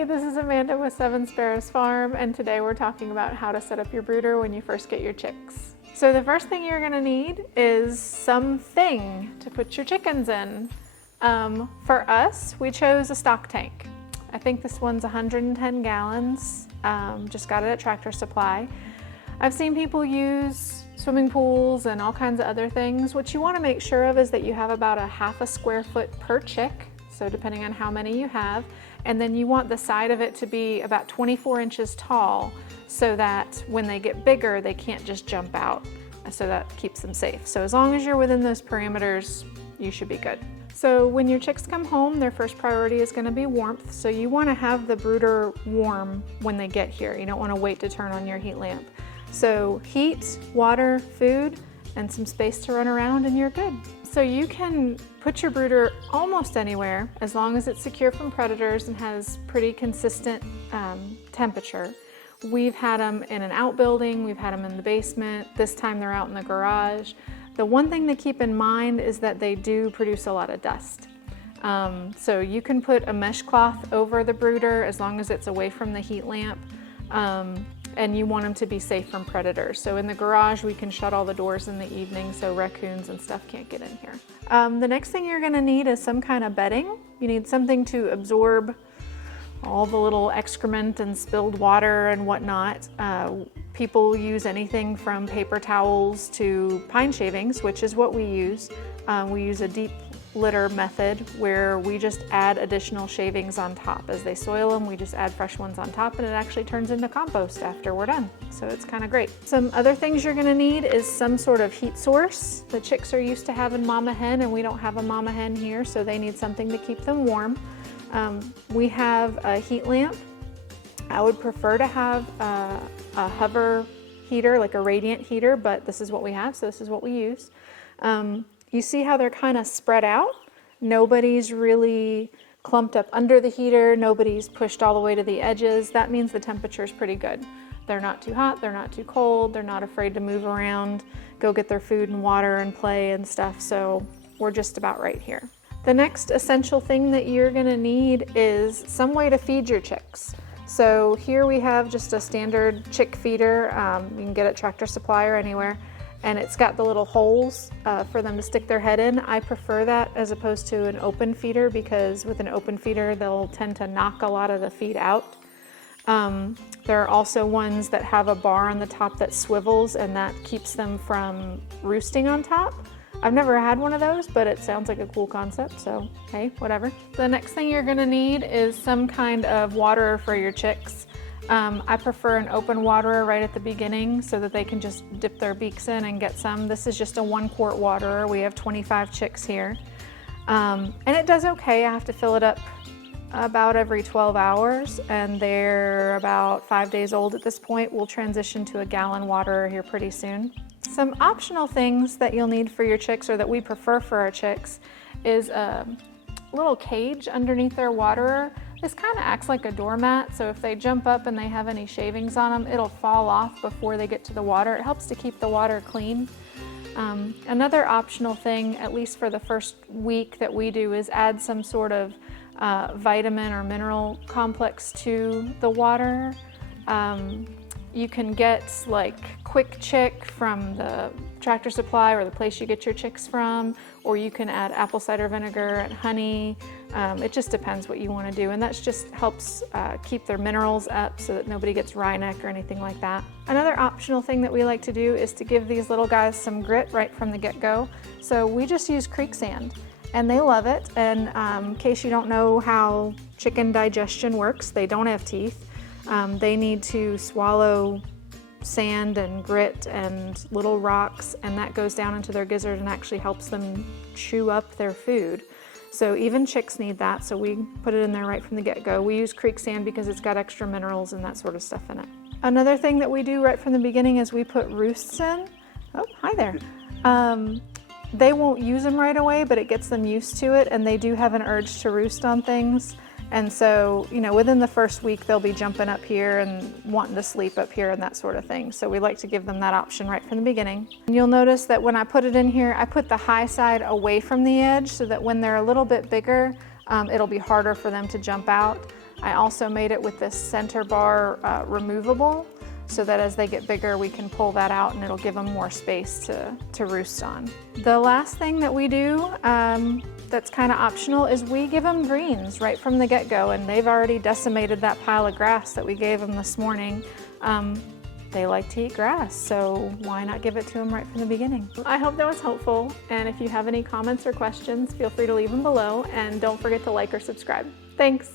Hey, this is Amanda with Seven Sparrows Farm, and today we're talking about how to set up your brooder when you first get your chicks. So the first thing you're gonna need is something to put your chickens in. For us, we chose a stock tank. I think this one's 110 gallons, just got it at Tractor Supply. I've seen people use swimming pools and all kinds of other things. What you wanna make sure of is that you have about a half a square foot per chick, so depending on how many you have. And then you want the side of it to be about 24 inches tall so that when they get bigger, they can't just jump out. So that keeps them safe. So as long as you're within those parameters, you should be good. So when your chicks come home, their first priority is gonna be warmth. So you wanna have the brooder warm when they get here. You don't wanna wait to turn on your heat lamp. So heat, water, food, and some space to run around and you're good. So you can put your brooder almost anywhere as long as it's secure from predators and has pretty consistent temperature. We've had them in an outbuilding, we've had them in the basement, this time they're out in the garage. The one thing to keep in mind is that they do produce a lot of dust. So you can put a mesh cloth over the brooder as long as it's away from the heat lamp. And you want them to be safe from predators. So in the garage, we can shut all the doors in the evening so raccoons and stuff can't get in here. The next thing you're gonna need is some kind of bedding. You need something to absorb all the little excrement and spilled water and whatnot. People use anything from paper towels to pine shavings, which is what we use. We use a deep litter method where we just add additional shavings on top. As they soil them, we just add fresh ones on top and it actually turns into compost after we're done. So it's kind of great. Some other things you're gonna need is some sort of heat source. The chicks are used to having mama hen and we don't have a mama hen here, so they need something to keep them warm. We have a heat lamp. I would prefer to have a hover heater, like a radiant heater, but this is what we have, so this is what we use. You see how they're kind of spread out? Nobody's really clumped up under the heater. Nobody's pushed all the way to the edges. That means the temperature is pretty good. They're not too hot, they're not too cold, they're not afraid to move around, go get their food and water and play and stuff. So we're just about right here. The next essential thing that you're gonna need is some way to feed your chicks. So here we have just a standard chick feeder. You can get it at Tractor Supply or anywhere. And it's got the little holes for them to stick their head in. I prefer that as opposed to an open feeder because with an open feeder, they'll tend to knock a lot of the feed out. There are also ones that have a bar on the top that swivels and that keeps them from roosting on top. I've never had one of those, but it sounds like a cool concept, so hey, whatever. The next thing you're gonna need is some kind of waterer for your chicks. I prefer an open waterer right at the beginning so that they can just dip their beaks in and get some. This is just a 1 quart waterer. We have 25 chicks here. And it does okay. I have to fill it up about every 12 hours and they're about 5 days old at this point. We'll transition to a gallon waterer here pretty soon. Some optional things that you'll need for your chicks or that we prefer for our chicks is a little cage underneath their waterer. This kind of acts like a doormat, so if they jump up and they have any shavings on them, it'll fall off before they get to the water. It helps to keep the water clean. Another optional thing, at least for the first week that we do, is add some sort of vitamin or mineral complex to the water. You can get like Quick Chick from the Tractor Supply or the place you get your chicks from, or you can add apple cider vinegar and honey. It just depends what you want to do, and that just helps keep their minerals up so that nobody gets wry neck or anything like that. Another optional thing that we like to do is to give these little guys some grit right from the get-go. So we just use creek sand, and they love it. And in case you don't know how chicken digestion works, they don't have teeth. They need to swallow sand and grit and little rocks, and that goes down into their gizzard and actually helps them chew up their food. So even chicks need that, so we put it in there right from the get-go. We use creek sand because it's got extra minerals and that sort of stuff in it. Another thing that we do right from the beginning is we put roosts in. Oh, hi there. They won't use them right away, but it gets them used to it, and they do have an urge to roost on things. And so, you know, within the first week, they'll be jumping up here and wanting to sleep up here and that sort of thing. So we like to give them that option right from the beginning. And you'll notice that when I put it in here, I put the high side away from the edge so that when they're a little bit bigger, it'll be harder for them to jump out. I also made it with this center bar removable, so that as they get bigger, we can pull that out and it'll give them more space to roost on. The last thing that we do that's kind of optional is we give them greens right from the get-go, and they've already decimated that pile of grass that we gave them this morning. They like to eat grass, so why not give it to them right from the beginning? I hope that was helpful, and if you have any comments or questions, feel free to leave them below, and don't forget to like or subscribe. Thanks!